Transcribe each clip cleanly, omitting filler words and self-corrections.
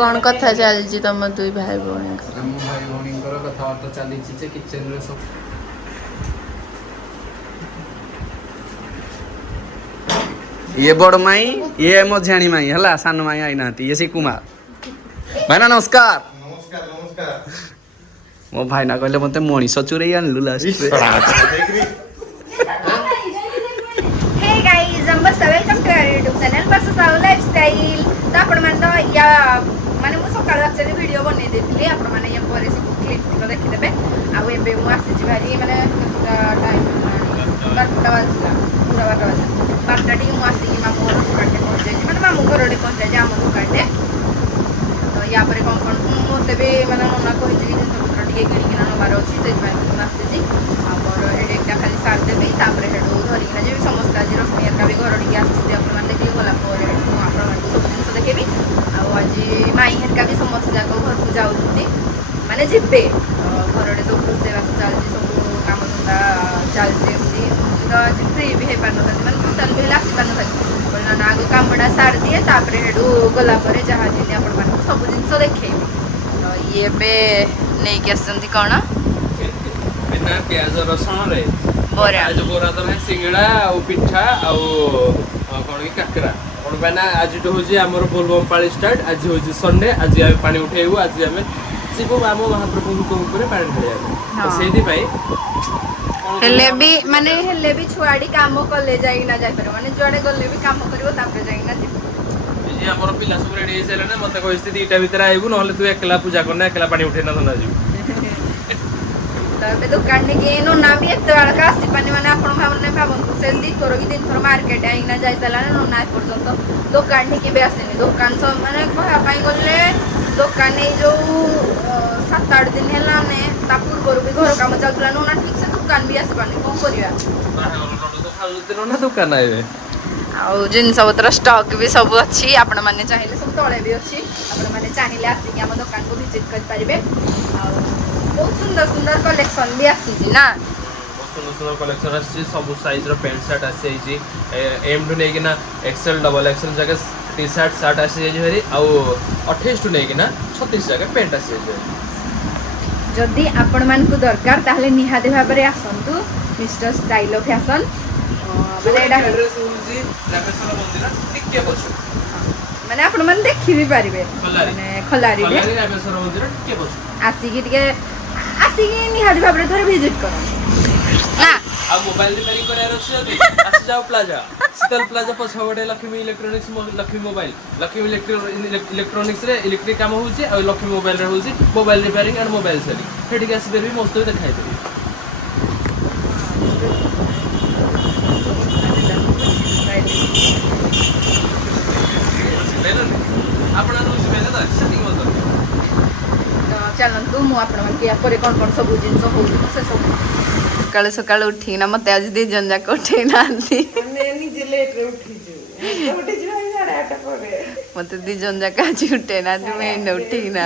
कौन कथा चलजी तुम दुई भाई भौणी भाई भौणी कथबार्ता चली किचन रे सब ये बड़ माई ये मझाणी माई है सान माई आई ना ये सी कुमार भाईना नमस्कार नमस्कार नमस्कार मो भाईना कहले मते मणिष चुरई आनलु लास्ट हे गाइस हम बस welcome to our YouTube channel बस साउ लाइफस्टाइल तो आपण मन तो या माने मु सकाळ एक्चुअली वीडियो बनै देथिली आपण माने या परे से क्लिप तो देखि देबे आ एबे मु आसी जी भारी माने टाइम बारटा बाजला पूरा बारटा टी मु आसी की मामू घर काटे पहुंचे माने मामू घर रे पहुंचे जे हम काटे तो या परे कोन मोते भी माने नना कहि जे जिन सब टिके किनि किना नबार अछि से भाई मु आसी जी हमर एडे एकटा खाली सार देबे तापरे हेडो धरि किना जे समस्त आज रश्मिया का भी घर टिके आसी आपण माने देखि गला परे मु आपण माने सब जिन देखेबी आ आज माई हेरका भी समस्त जाको घर को जाउछथि माने जिबे घर रे सब सेवा चलछि सब काम धंदा चलछि तो आज फ्री भी हे पानो माने टोटल भी लासी पानो बोलना ना आगो कामडा सार दिए तापरे हेडो गला परे जहा जिन आपण माने सब जिंस देखेबी तो ये बे नै के आसंती कोन बिना प्याज रसुण रे बोरा आज बोरा तो है सिंगड़ा और पिठा और कोन की काकरा कोन बना आज तो होजी हमर बोलबम पाळी स्टार्ट आज होजी संडे आज हम पानी उठेबू आज हम शिव बाबू महाप्रभु को ऊपर पानी ढालिया तो सेदी भाई हेले भी छुआडी काम कले जाई ना जाई पर माने जुआडे गले भी काम करिवो तापरे जाई ना जी हमर पिला सब रेडी हे सेले ना मते कहस्ती दीटा भीतर आइबू नहले तू एकला पूजा करना एकला पानी उठे ना धना जीव तबे दुकान के नो ना भी एत बड़ का आसी पानी माने आपण भावन को सेल दी तोर की दिन थोर मार्केट आई ना जाई सला ना ना पर्यंत दुकान के बे आसेनी दुकान सब माने कहया पाई गले दुकान ए जो 7-8 दिन हेला ने ता पूर्व भी घर काम चलतला नो ना ठीक से दुकान भी आसी पानी कोन करिया तो खालते ना दुकान आइबे आ जिन सब तर स्टॉक भी सब अच्छी आपण माने चाहिले सब तळे भी अच्छी आपण माने चाहिले आसी कि हम दुकान को विजिट कर परिबे आ बहुत सुंदर सुंदर कलेक्शन भी आसी जी ना सुंदर सुंदर कलेक्शन आसी सब साइज रो पैंट शर्ट आसी जी एम टू नै कि ना एक्सएल डबल एक्सएल जगह टी शर्ट शर्ट आसी जे हेरी आ 28 टू नै कि ना 36 जगह पैंट आसी जे जदी आपण मान को दरकार ताहले निहादे भाबरे आसंतु मिस्टर स्टाइल ऑफ फैशन माने एडा एड्रेस होजी रामेश्वर मंदिर टिके बस माने आपण मान देखि भी पारिबे माने खलारी रे रामेश्वर मंदिर टिके बस आसी की निहादे भाबरे थोर विजिट करो ना आ मोबाइल रिपेयरिंग करे अछि आसी जाओ प्लाजा शीतल प्लाजा पछवडे Lakshmi electronics Lakshmi mobile Lakshmi electronics रे इलेक्ट्रिक काम होउची आ लक्ष्मी मोबाइल रे होउची mobile repairing and mobile selling हेडी के आसी भी मस्त देखाइ देबी चलतु मुझे कौन सब जिन हो सकाल सकाल उठी ना मत आज दी जन जाक उठे ना मत दी जन जाक आज उठे ना उठी ना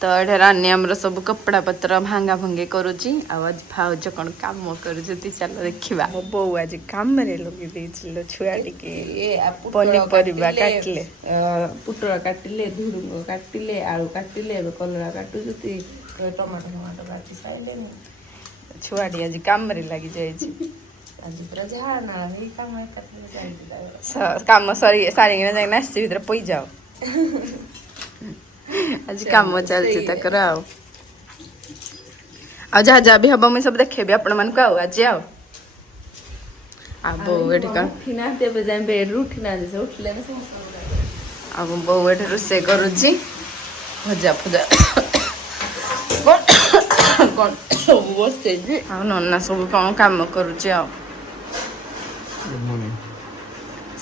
तो एठे रानी हमर सब कपड़ा पत्र भांगा भंगे करूची आज भाउज कौन काम करूची चल देखिबा मो बौ आज काम रे लगी देइछलो छुआडी के पनी परिबा काटले पुटरा काटले धुडुंग काटले आलू काटले कलरा काटू जति टमाटो काटी साइले छुआडी आज काम रे लगी जाइछि आज पूरा जहाना हे काम काटले जाइछि काम सरी सारी ना जाई नास्ती भीतर पई जाओ आज काम चलती तकर आओ जहाँ जहाँ भी हम मुझे सब देखेबी आपण मन को आज आओ अब एठी का उठिना तेबे जाय बेड उठिना जे उठले ना अब बो एठी रोसे करूची भजा फजा कोन सब बसते जी आ नन्ना सब काम करूची आओ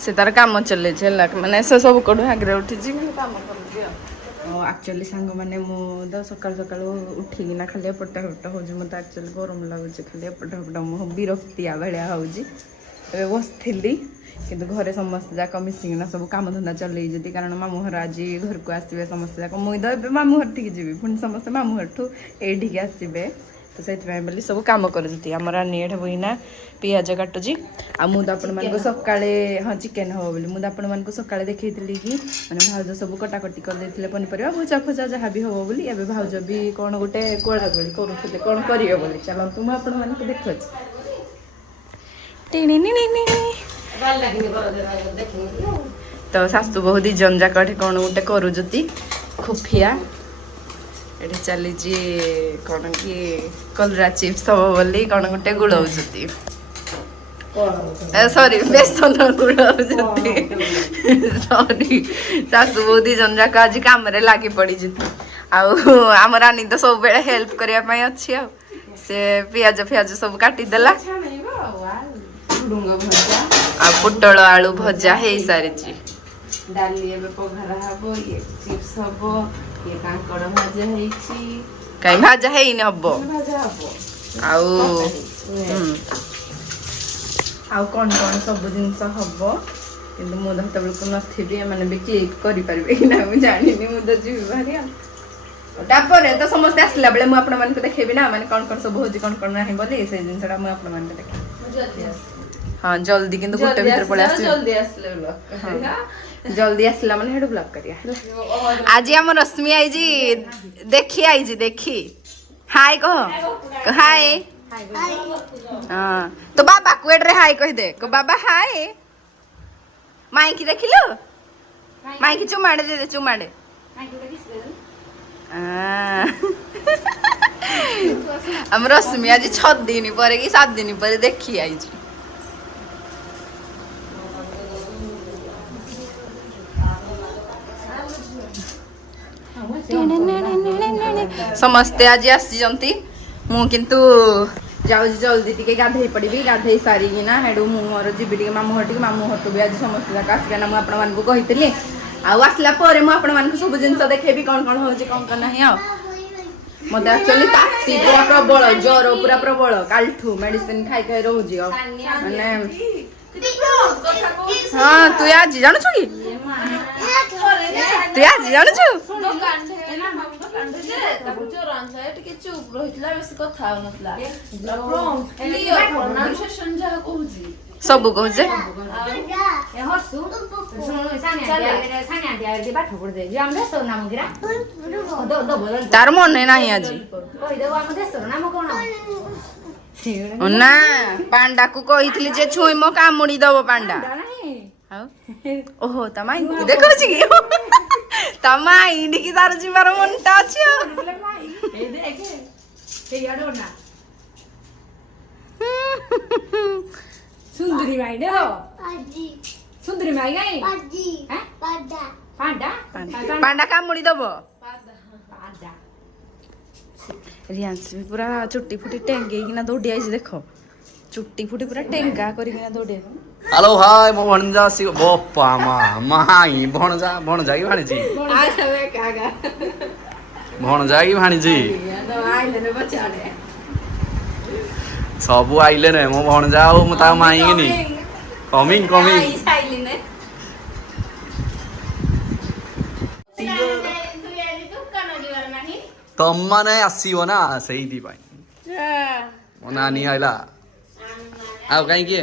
से तार काम चले छला माने से सब कोड आगरे उठी जी काम करूची आओ एक्चुअली सांग मैंने मुझे सकाल सकाल उठिकिना खाली एपटा हेपटा हो मतलब एक्चुअली गरम लगुच खाली एपटा हेपटा मु विरक्तिया भाया हो बसली कि घरे समस्त जाक मिसिकिना सब काम धंदा चलती कारण मामू घर आज घर को आसवे समस्त जाक मुझे तो मामू घर ठीक जी पुणी समस्त मामू घर ठू ये आसवे तो से बोली सब कम करुँगी आम रानी एठ बहिना पियाज काटुची आ मुझे आपण मानक सकाळे हाँ चिकेन हम बोली मुझे आपण मानक सकाळे देखी कि मैंने भाउज सब कटाकटी कर पनीपरिया भजा फजा जहाँ भी हम बोली एवं भाउज भी कौन गोटे कोड़ा गोड़ी करुले कौन करेंगे बोली चलतु मुझे आपण मानक देखुची तो शाशु बहु दी जन जाक कौन गोटे करुचती खुफिया ये चली कौन कि कलरा चिप्स हम बोली कौन गोटे गुड़ाऊँ सॉरी बेसन गुड़ाऊँ सॉरी शाशु बहु दी जन जाक आज कम लगी पड़ी आम रानी तो सब बेले हेल्प करने अच्छी से पियाज फियाज सब काटिदेला आ पुटल आलू भजा है सारी डाली एबे पघारा हबो ये चिप्स हबो ये कांकड़ भजा हेछि काई भजा हेइन हबो भजा हबो आउ कौन कौन सब जिनस हबो किंतु मो धत बेलको नथिबी माने भी केक करि परबे कि ना मैं जानिनी मु तो जीव भारी तापर तो समस्त आसला बेले मु आपण मान को देखेबी ना माने कौन कौन सब होजी कौन कौन नाही बोली से जिनसडा मु आपण मान को देखे हाँ जल्दी किंतु गोटे भीतर पळे आसी जल्दी आसले ब्लॉग जल्दी आसला माने हेडू ब्लॉग करिया आज हम रश्मि आई जी देखी हाय कहो हाय हां तो बाबा को एड्रे हाय कह दे को बाबा हाय माई की देखिलो माई की चुमाड़े दे चुमाड़े हम रश्मि आज 6 दिन पर कि 7 दिन पर देखी आई जी समस्ते आज आसी मु किंतु जाऊ जल्दी टिके गाधे पड़ी गाधे सारी ना हेडू मोर जीवी टे मामू हर मामू हर भी आज समस्त जाक आसिका मुझे आपण मानक कही आसला आपण मानक सब जिन देखेबी कौन कौन हो कौन नहीं आ मत एक्चुअली ताती पूरा प्रबल ज्वर पूरा प्रबल कालठू मेडिसिन खाई खाई रोजी माने हाँ तु आज जानू कि तु आज जानू सब कहू तार मन ना आज ना पांडा को कही जे छुई मो कामुड़ी दब पांडा ओहो तमाई देखो छी तमाई निकी तार जीवार मनटा अछि ए देखे हे याडो ना सुंदरी माई दे हो पाजी सुंदरी माई गई पाजी हैं पांडा पांडा पांडा कामुड़ी दब पांडा रियांश भी पूरा चुट्टी फुटी टेंगे किना दौड़ी आई देखो चुट्टी फुटी पूरा टेंगा करिकिना दौड़े हेलो हाय मो भणजा सी बोपा माई भणजा की भाणीजी आ सबे कागा भणजा की भाणीजी तो आइले ने बचाड़े सब आइले ने मो भणजा ओ मता माई की नी कमिंग आई साइली ने तम माने आसीबो ना सही मो नानी आइला आ कहीं किए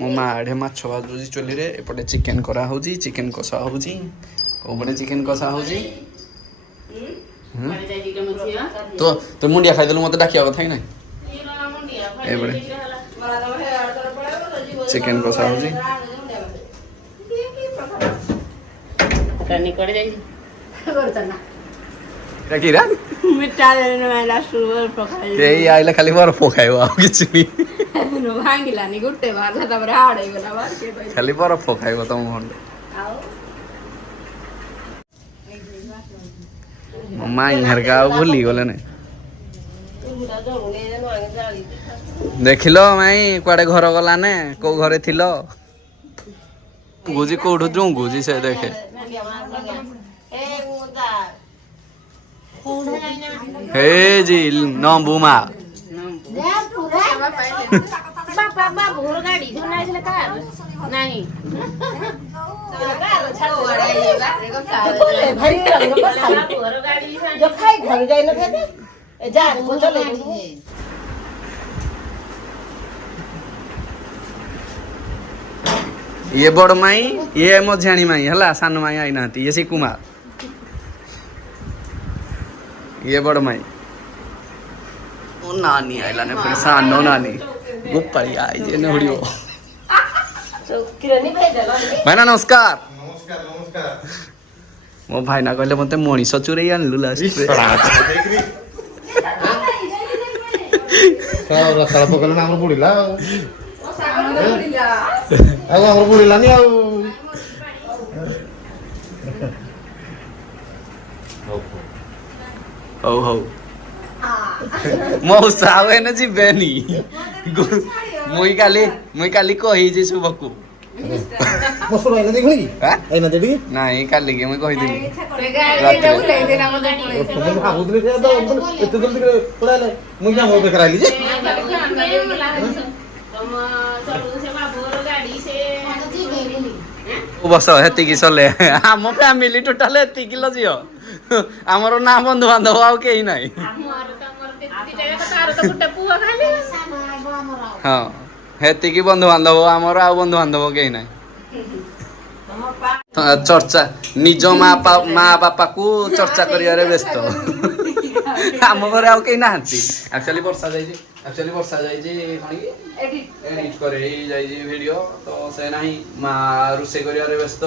मो माँ आड़े माछ भाजुची चुली रे एपटे चिकेन करा होजी चिकेन कषा होजी कोपटे चिकेन कषा होजी तो मुंडिया खाइदेलु मते डाकिया कथा नै एपटे चिकेन कषा होजी रानी करे जाई करतना किरा मिठा देने वाला सुवर पकाई के आइला खाली बर्फ खाइबो आ किछ भी नो भांगिला नि गुट्टे मारला तबरे हाडे गला बार के खाली बर्फ खाइबो तम भंड मम्मा इहर का भूली गले ने देखिलो माई कुआडे घर गला ने को घरे थिलो गुजी कोठु जू गुजी से देखे हे जी नंबुमा बाबा भोर गाड़ी धोना इसले कार नहीं ଯା ଚଲେଇ ये बड़ माई ये मझियाणी माई है सान माई आई ना ये सी कुमार ये बड़ माई ओ नानी आइला ने फिर सानो नानी गोपाली आई जे नहुड़ियो भाईना नमस्कार मो भाईना कहले मते मणिष चुरई आनलु लास्ट ରସାଳ ପକେଇଲେ ନା ଆମର ବୁଡ଼ିଲା ଆଉ ଆମର ବୁଡ଼ିଲାନି ଆଉ ହଉ ହଉ ମଉସା ଆଉ ଏନେ ଯିବେନି ମୁଇଁ କାଲି କହିଛି ଶୁଭକୁ ମୋ ଶୁଣ ଏଇନା ଦେଖିନି କି ଏଇନା ଦେଖିକି ନାଇଁ କାଲିକି ମୁଇଁ କହିଥିଲି ଭାବୁଥିଲି ଯେ ଏତେ ଜଲ୍ଦି ପଳାଇଲେ ମୁଁ କାମ ବେକାର ଆଇଲି ଯେ ବସ ହେତିକି ସଲେ ଆମ ଫ୍ୟାମିଲି ଟୋଟାଲ ଏତିକି ଲ ଝିଅ ଆମର ନା ବନ୍ଧୁବାନ୍ଧବ ଆଉ କେହି ନାହିଁ ହଁ ହେତିକି ବନ୍ଧୁବାନ୍ଧବ ଆମର ଆଉ ବନ୍ଧୁବାନ୍ଧବ କେହି ନାହିଁ ଚର୍ଚ୍ଚା ନିଜ ମା ବାପାକୁ ଚର୍ଚ୍ଚା କରିବାରେ ବ୍ୟସ୍ତ ଆମ ଘରେ ଆଉ କେହି ନାହାନ୍ତି ଆକ୍ଚୁଆଲି ବର୍ଷା ଯାଇଛି କଣ କି ଏଡିଟ କରି ଯାଇଛି ଭିଡିଓ ତ ସେ ନାହିଁ ମା ରୋଷେଇ କରିବାରେ ବ୍ୟସ୍ତ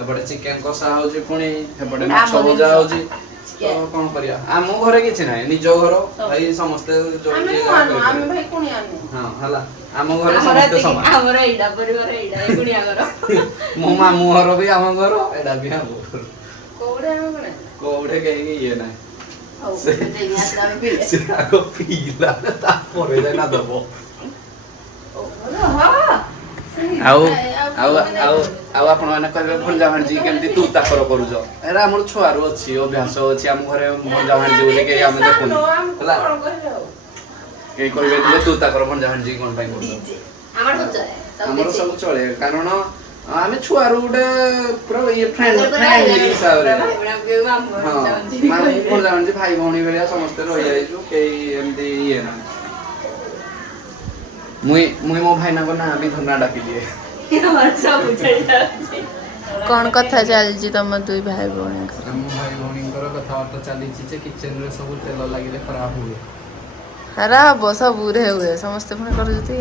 ଏପଟେ ଚିକେନ କଷା ହଉଛି ପୁଣି ଏପଟେ ମାଛ ଭଜା ହଉଛି ତ କଣ କରିବା ଆମ ଘରେ କିଛି ନାହିଁ ନିଜ ଘର ଭାଇ ସମସ୍ତେ ହଁ ହେଲା ଆମ ଘରେ ସମସ୍ତେ ସମାନ ମୋ ମାମୁଁ ଘର ବି ଆମ ଘର ଏଇଟା ବି ଆମ ଘର କୋଉଠି କେହି ଇଏ ନାହିଁ ସେ ଆଗ ପିଇଲା ତାପରେ ଯାଇନା ଦବ ଆଉ ଆଉ ଆଉ ଆଉ ଆପଣ ମାନେ କହିବେ ଭଞ୍ଜା ଭାଣିଜି କେମିତି ତୁ ତାକର କରୁଛ ଏରା ଆମର ଛୁଆରୁ ଅଛି ଅଭ୍ୟାସ ଅଛି ଆମ ଘରେ ଭଞ୍ଜା ଭାଣିଜି ବୋଲି କେହି ଆମେ ଦେଖୁନୁ ହେଲା କେହି କହିବେ ଯେ ତୁ ତାକର ଭଞ୍ଜା ଭାଣିଜି କଣ ପାଇଁ କରୁଛ ଆମର ସବୁ ଚଳେ କାରଣ ଆମେ ଛୁଆରୁ ଗୋଟେ ପୁରା ଇଏ ଫ୍ରେଣ୍ଡଲି ହିସାବରେ ହଁ ମାନେ ଭଞ୍ଜା ଭାଣିଜି ଭାଇ ଭଉଣୀ ଭଳିଆ ସମସ୍ତେ ରହିଯାଇଛୁ କେହି ଏମିତି ଇଏ ନାହିଁ ମୁଇଁ ମୋ ଭାଇନାଙ୍କ ନାଁ ବି ଧନା ଡାକି ଦିଏ କଣ କଥା ଚାଲିଛି ତମ ଦୁଇ ଭାଇ ଭଉଣୀଙ୍କର ଆମ ଭାଇ ଭଉଣୀଙ୍କର କଥାବାର୍ତ୍ତା ଚାଲିଛି ଯେ କିଚେନରେ ସବୁ ତେଲ ଲାଗିଲେ ଖରାପ ହୁଏ ଖରାପ ହବ ସବୁରେ ହୁଏ ସମସ୍ତେ ପୁଣି କରୁଛନ୍ତି